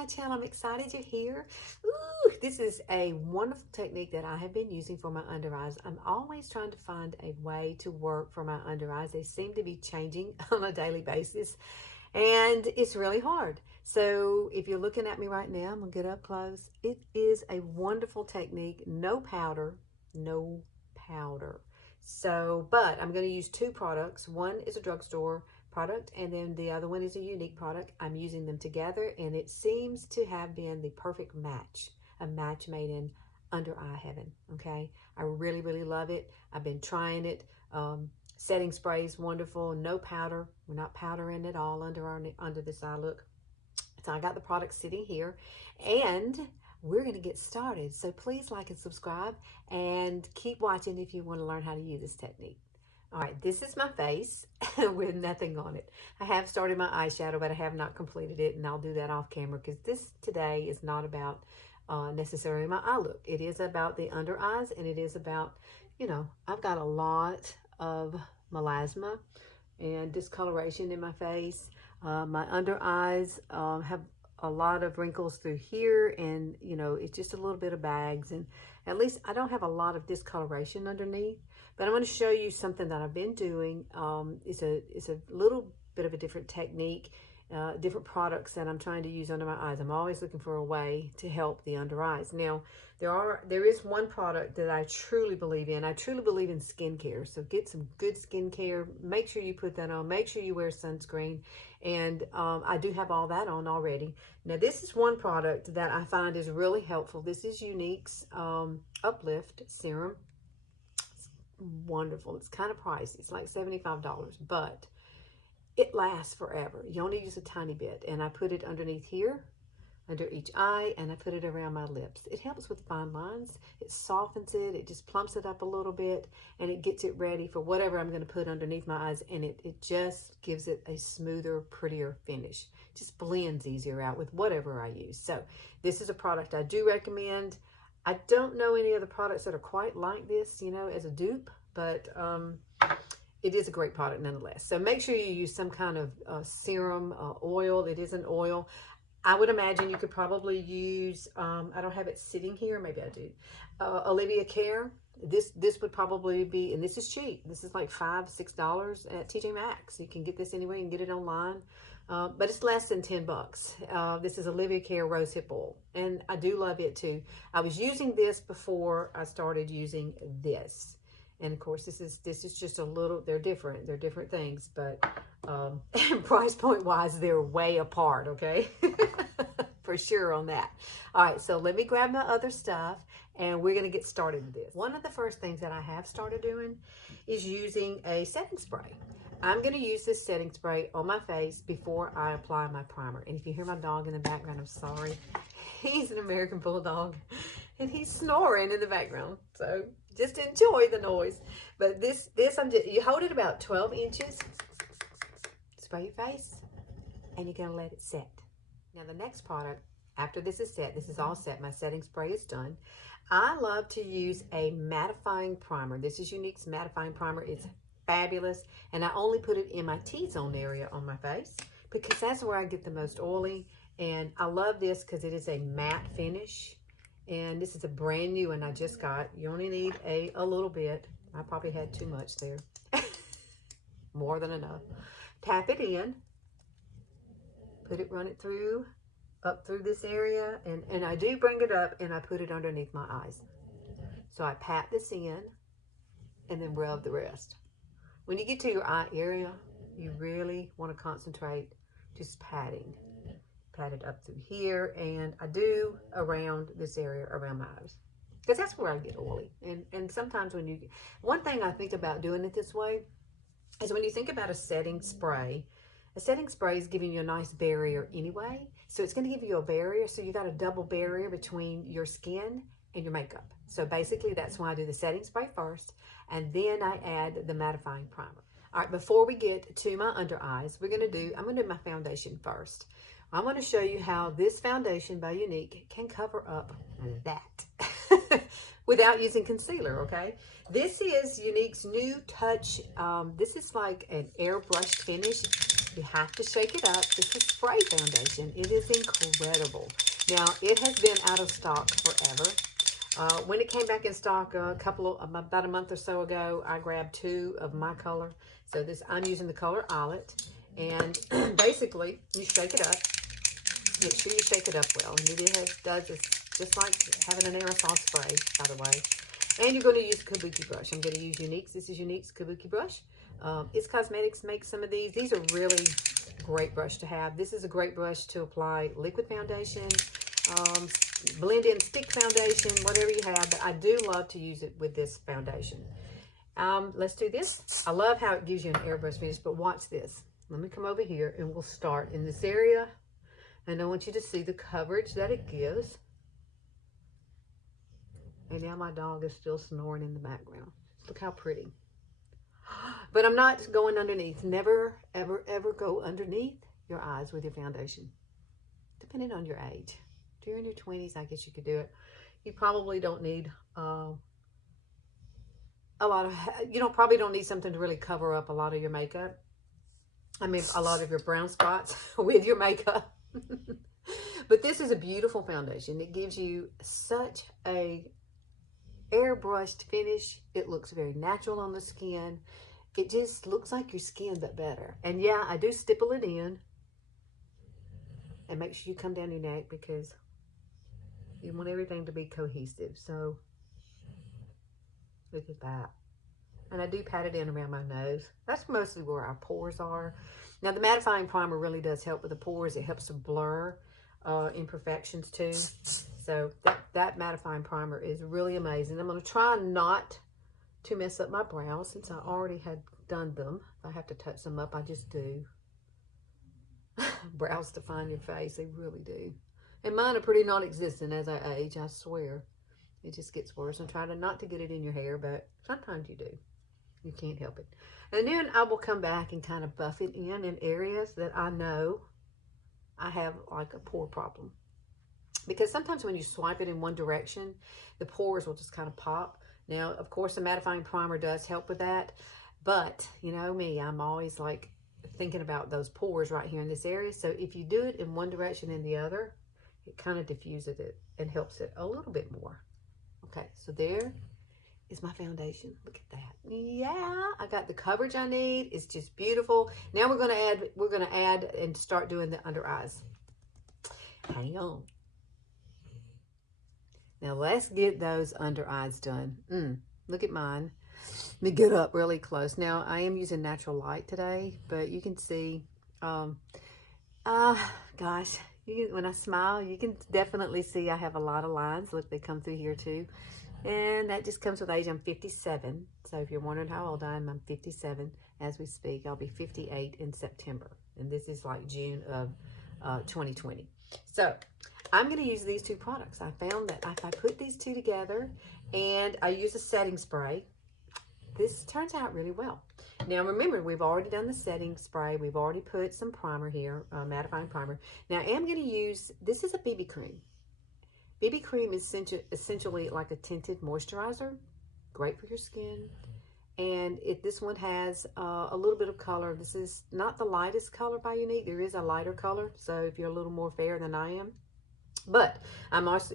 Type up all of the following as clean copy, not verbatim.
my channel. I'm excited you're here. Ooh, this is a wonderful technique that I have been using for my under eyes. I'm always trying to find a way to work for my under eyes. They seem to be changing on a daily basis, and it's really hard. So if you're looking at me right now, I'm gonna get up close. It is a wonderful technique. No powder, no powder. So, but I'm going to use two products. One is a drugstore product, and then the other one is a Younique product. I'm using them together, and it seems to have been the perfect match, a match made in under eye heaven. Okay, I really, really love it. I've been trying it. Setting spray is wonderful. No powder. We're not powdering at all under this eye look. So I got the product sitting here, and we're going to get started. So please like and subscribe and keep watching if you want to learn how to use this technique. All right, this is my face with nothing on it. I have started my eyeshadow, but I have not completed it, and I'll do that off camera because this today is not about necessarily my eye look. It is about the under eyes, and it is about, you know, I've got a lot of melasma and discoloration in my face. My under eyes have a lot of wrinkles through here, and you know, it's just a little bit of bags, and at least I don't have a lot of discoloration underneath. But I'm going to show you something that I've been doing. It's a little bit of a different technique, different products that I'm trying to use under my eyes. I'm always looking for a way to help the under eyes. Now there is one product that I truly believe in. I truly believe in skincare. So get some good skincare. Make sure you put that on. Make sure you wear sunscreen. And I do have all that on already. Now this is one product that I find is really helpful. This is Younique's Uplift Serum. It's wonderful. It's kind of pricey. It's like $75, but it lasts forever. You only use a tiny bit. And I put it underneath here, under each eye, and I put it around my lips. It helps with fine lines. It softens it. It just plumps it up a little bit, and it gets it ready for whatever I'm going to put underneath my eyes, and it just gives it a smoother, prettier finish. Just blends easier out with whatever I use. So this is a product I do recommend. I don't know any other products that are quite like this, you know, as a dupe, but it is a great product nonetheless. So make sure you use some kind of serum, oil. It is an oil. I would imagine you could probably use, I don't have it sitting here, maybe I do, Olivia Care. This would probably be, and this is cheap. This is like $5, $6 at TJ Maxx. You can get this anywhere. You can get it online, but it's less than 10 bucks. This is Olivia Care Rosehip Oil, and I do love it too. I was using this before I started using this. And of course, this is just a little, they're different things, but price point wise, they're way apart, okay? For sure on that. All right, so let me grab my other stuff, and we're gonna get started with this. One of the first things that I have started doing is using a setting spray. I'm gonna use this setting spray on my face before I apply my primer. And if you hear my dog in the background, I'm sorry. He's an American Bulldog, and he's snoring in the background, so just enjoy the noise. But this you hold it about 12 inches, spray your face, and you're gonna let it set. Now the next product, after this is set, this is all set, my setting spray is done. I love to use a mattifying primer. This is Younique's mattifying primer. It's fabulous, and I only put it in my T-zone area on my face because that's where I get the most oily. And I love this because it is a matte finish. And this is a brand new one I just got. You only need a little bit. I probably had too much there. More than enough. Tap it in. Run it through, up through this area. And I do bring it up and I put it underneath my eyes. So I pat this in and then rub the rest. When you get to your eye area, you really want to concentrate just patting. Pat it up through here, and I do around this area around my eyes because that's where I get oily. And sometimes when one thing I think about doing it this way is when you think about a setting spray is giving you a nice barrier anyway. So it's going to give you a barrier. So you got a double barrier between your skin and your makeup. So basically that's why I do the setting spray first, and then I add the mattifying primer. All right, before we get to my under eyes, I'm going to do my foundation first. I'm going to show you how this foundation by Younique can cover up that without using concealer, okay? This is Younique's new touch. This is like an airbrushed finish. You have to shake it up. It's a spray foundation. It is incredible. Now, it has been out of stock forever. When it came back in stock about a month or so ago, I grabbed 2 of my color. So I'm using the color Eyelet. And basically, you shake it up. Make sure you shake it up well. And it does this just like having an aerosol spray, by the way. And you're going to use a kabuki brush. I'm going to use Younique's. This is Younique's kabuki brush. It's Cosmetics makes some of these. These are really great brush to have. This is a great brush to apply liquid foundation, blend in stick foundation, whatever you have. But I do love to use it with this foundation. Let's do this. I love how it gives you an airbrush finish, but watch this. Let me come over here and we'll start in this area. And I want you to see the coverage that it gives. And now my dog is still snoring in the background. Look how pretty. But I'm not going underneath. Never, ever, ever go underneath your eyes with your foundation. Depending on your age. If you're in your 20s, I guess you could do it. You probably don't need probably don't need something to really cover up a lot of your makeup. I mean, a lot of your brown spots with your makeup. But this is a beautiful foundation. It gives you such a airbrushed finish. It looks very natural on the skin. It just looks like your skin, but better. And yeah, I do stipple it in. And make sure you come down your neck because you want everything to be cohesive. So look at that. And I do pat it in around my nose. That's mostly where our pores are. Now the mattifying primer really does help with the pores. It helps to blur imperfections too. So that mattifying primer is really amazing. I'm going to try not to mess up my brows since I already had done them. If I have to touch them up, I just do. Brows define your face. They really do. And mine are pretty non-existent as I age, I swear. It just gets worse. I'm trying not to get it in your hair, but sometimes you do. You can't help it. And then I will come back and kind of buff it in areas that I know I have like a pore problem. Because sometimes when you swipe it in one direction, the pores will just kind of pop. Now, of course, the mattifying primer does help with that. But, you know me, I'm always like thinking about those pores right here in this area. So if you do it in one direction and the other, it kind of diffuses it and helps it a little bit more. Okay, so there is my foundation. Look at that. Yeah, I got the coverage I need. It's just beautiful. Now we're gonna add and start doing the under eyes. Hang on. Now let's get those under eyes done. Look at mine. Let me get up really close. Now I am using natural light today, but you can see, gosh, when I smile, you can definitely see I have a lot of lines. Look, they come through here too. And that just comes with age. I'm 57. So if you're wondering how old I am, I'm 57 as we speak. I'll be 58 in September. And this is like June of 2020. So I'm going to use these 2 products. I found that if I put these 2 together and I use a setting spray, this turns out really well. Now remember, we've already done the setting spray. We've already put some primer here, mattifying primer. Now I am going to use, this is a BB cream. BB cream is essentially like a tinted moisturizer, great for your skin. And this one has a little bit of color. This is not the lightest color by Younique. There is a lighter color, so if you're a little more fair than I am. But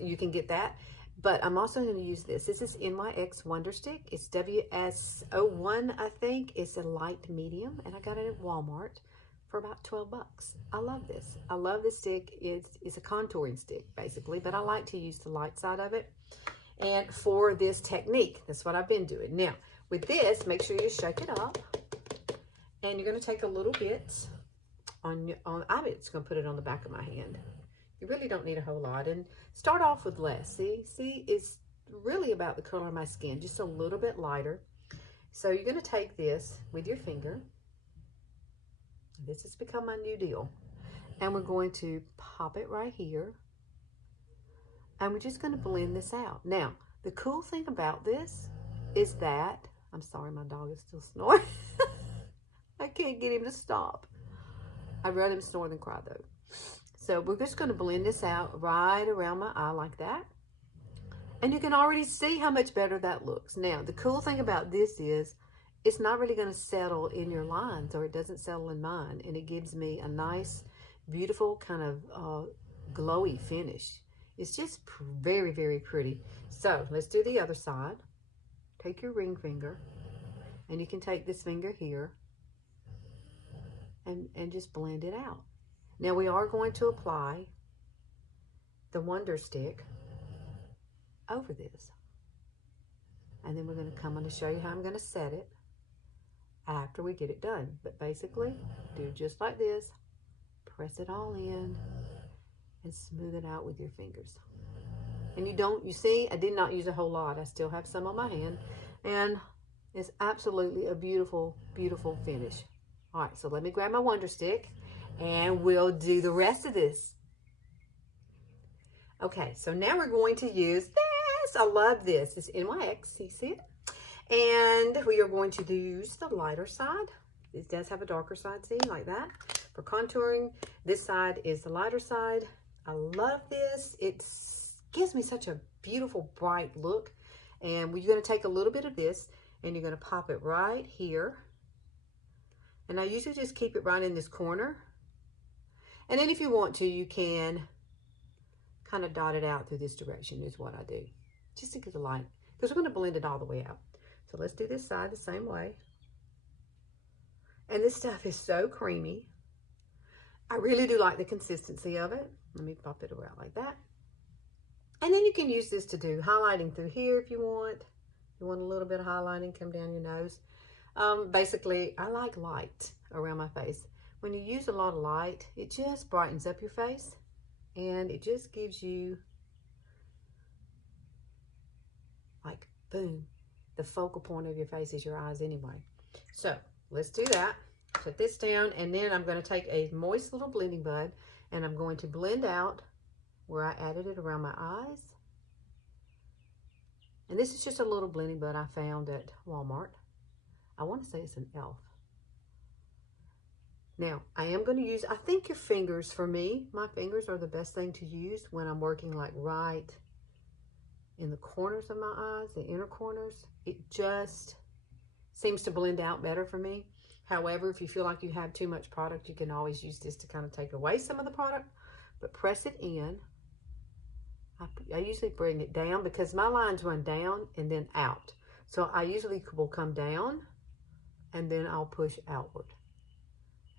you can get that. But I'm also going to use this. This is NYX Wonder Stick. It's WS01, I think. It's a light medium, and I got it at Walmart for about 12 bucks. I love this. I love this stick. It's a contouring stick, basically, but I like to use the light side of it. And for this technique, that's what I've been doing. Now, with this, make sure you shake it up. And you're going to take a little bit I'm just going to put it on the back of my hand. You really don't need a whole lot. And start off with less. See, it's really about the color of my skin, just a little bit lighter. So you're going to take this with your finger. This has become my new deal. And we're going to pop it right here. And we're just going to blend this out. Now, the cool thing about this is that, I'm sorry, my dog is still snoring. I can't get him to stop. I'd rather him snore than cry though. So we're just going to blend this out right around my eye like that. And you can already see how much better that looks. Now, the cool thing about this is it's not really going to settle in your lines, or it doesn't settle in mine. And it gives me a nice, beautiful kind of glowy finish. It's just very, very pretty. So let's do the other side. Take your ring finger, and you can take this finger here and just blend it out. Now we are going to apply the Wonder Stick over this. And then we're going to come on to show you how I'm going to set it after we get it done. But basically, do just like this. Press it all in and smooth it out with your fingers. And you see, I did not use a whole lot. I still have some on my hand. And it's absolutely a beautiful, beautiful finish. All right, so let me grab my Wonder Stick and we'll do the rest of this. Okay, so now we're going to use this. I love this. It's NYX, you see it? And we are going to use the lighter side. It does have a darker side, see, like that. For contouring, this side is the lighter side. I love this. It gives me such a beautiful, bright look. And we're going to take a little bit of this and you're going to pop it right here. And I usually just keep it right in this corner. And then if you want to, you can kind of dot it out through this direction is what I do. Just to get the light, because we're going to blend it all the way out. So let's do this side the same way. And this stuff is so creamy. I really do like the consistency of it. Let me pop it around like that. And then you can use this to do highlighting through here if you want. If you want a little bit of highlighting, come down your nose. Basically, I like light around my face. When you use a lot of light, it just brightens up your face. And it just gives you, like, boom. The focal point of your face is your eyes anyway. So let's do that. Put this down, and then I'm going to take a moist little blending bud, and I'm going to blend out where I added it around my eyes. And this is just a little blending bud I found at Walmart. I want to say it's an e.l.f. Now, I am going to use, I think your fingers, for me, my fingers are the best thing to use when I'm working like right in the corners of my eyes, the inner corners. It just seems to blend out better for me. However, if you feel like you have too much product, you can always use this to kind of take away some of the product, but press it in. I usually bring it down because my lines run down and then out. So I usually will come down and then I'll push outward.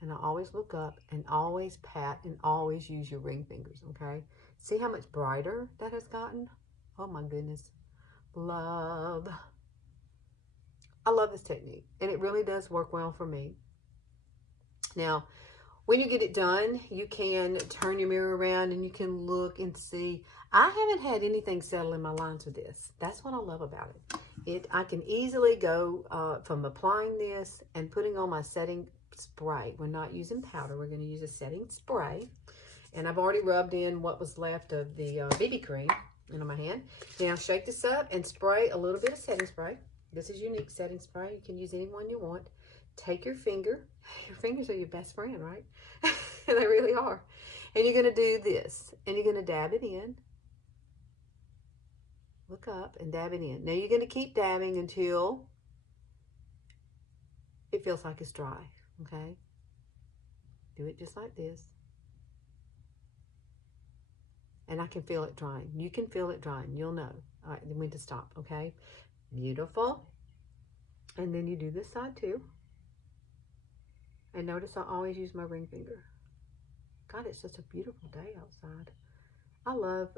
And I always look up and always pat and always use your ring fingers, okay? See how much brighter that has gotten? Oh my goodness. Love. I love this technique, and it really does work well for me. Now, when you get it done, you can turn your mirror around and you can look and see. I haven't had anything settle in my lines with this. That's what I love about it. I can easily go from applying this and putting on my setting spray. We're not using powder. We're going to use a setting spray. And I've already rubbed in what was left of the BB cream into my hand. Now shake this up and spray a little bit of setting spray. This is Younique setting spray. You can use any one you want. Take your finger. Your fingers are your best friend, right? They really are. And you're going to do this. And you're going to dab it in. Look up and dab it in. Now you're going to keep dabbing until it feels like it's dry. Okay? Do it just like this. And I can feel it drying. You can feel it drying. You'll know. All right, then when to stop, okay? Beautiful. And then you do this side too. And notice I always use my ring finger. God, it's such a beautiful day outside. I love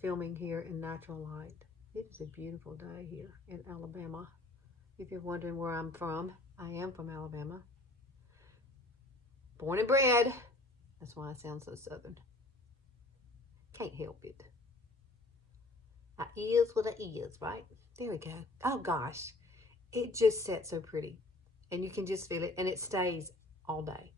filming here in natural light. It is a beautiful day here in Alabama. If you're wondering where I'm from, I am from Alabama. Born and bred. That's why I sound so southern. Can't help it. I is what I is, right? There we go. Oh gosh. It just sets so pretty. And you can just feel it. And it stays all day.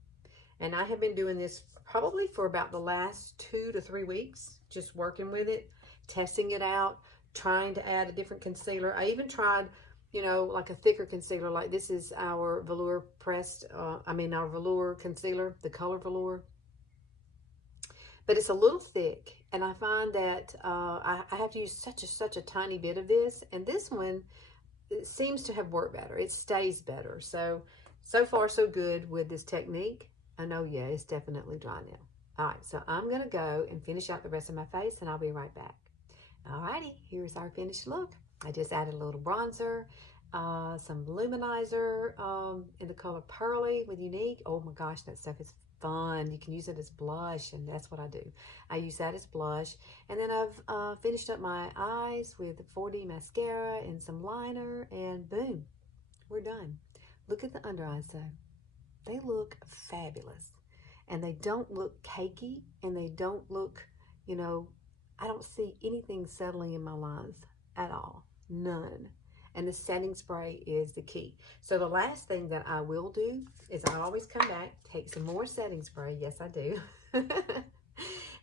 And I have been doing this probably for about the last 2 to 3 weeks. Just working with it. Testing it out. Trying to add a different concealer. I even tried, you know, like a thicker concealer. Like this is our velour pressed, our velour concealer. The color velour. But it's a little thick, and I find that I have to use such a tiny bit of this. And this one, it seems to have worked better. It stays better. So far so good with this technique. I know, yeah, it's definitely dry now. All right, so I'm going to go and finish out the rest of my face, and I'll be right back. All righty, here's our finished look. I just added a little bronzer, some luminizer in the color Pearly with Younique. Oh my gosh, that stuff is fun. You can use it as blush, and that's what I do. I use that as blush. And then I've finished up my eyes with 4D mascara and some liner, and boom, we're done. Look at the under eyes though. They look fabulous. And they don't look cakey, and they don't look, you know, I don't see anything settling in my lines at all. None. And the setting spray is the key. So the last thing that I will do is I always come back, take some more setting spray. Yes, I do.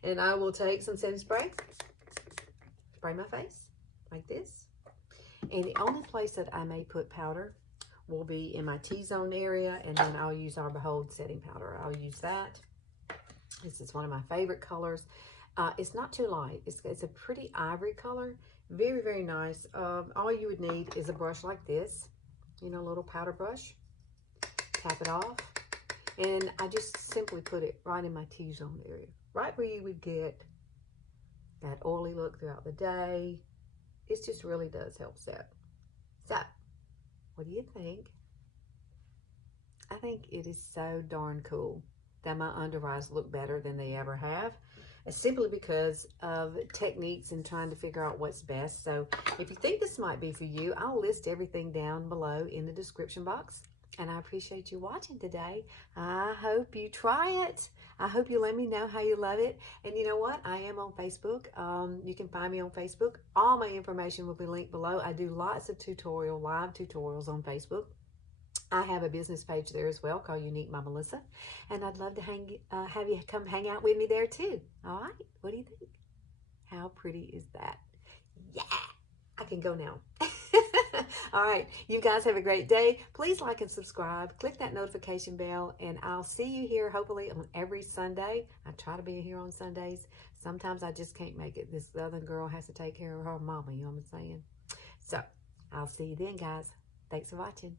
And I will take some setting spray, spray my face like this. And the only place that I may put powder will be in my T-zone area, and then I'll use our Behold setting powder. I'll use that. This is one of my favorite colors. It's not too light. It's a pretty ivory color. Very, very nice. All you would need is a brush like this, you know, a little powder brush. Tap it off. And I just simply put it right in my T-zone area, right where you would get that oily look throughout the day. It just really does help set. So, what do you think? I think it is so darn cool that my under eyes look better than they ever have. It's simply because of techniques and trying to figure out what's best. So if you think this might be for you, I'll list everything down below in the description box. And I appreciate you watching today. I hope you try it. I hope you let me know how you love it. And you know what? I am on Facebook. You can find me on Facebook. All my information will be linked below. I do lots of live tutorials on Facebook. I have a business page there as well called Younique by Melissa, and I'd love to have you come hang out with me there too. All right, what do you think? How pretty is that? Yeah, I can go now. All right, you guys have a great day. Please like and subscribe. Click that notification bell, and I'll see you here hopefully on every Sunday. I try to be here on Sundays. Sometimes I just can't make it. This other girl has to take care of her mama, you know what I'm saying? So, I'll see you then, guys. Thanks for watching.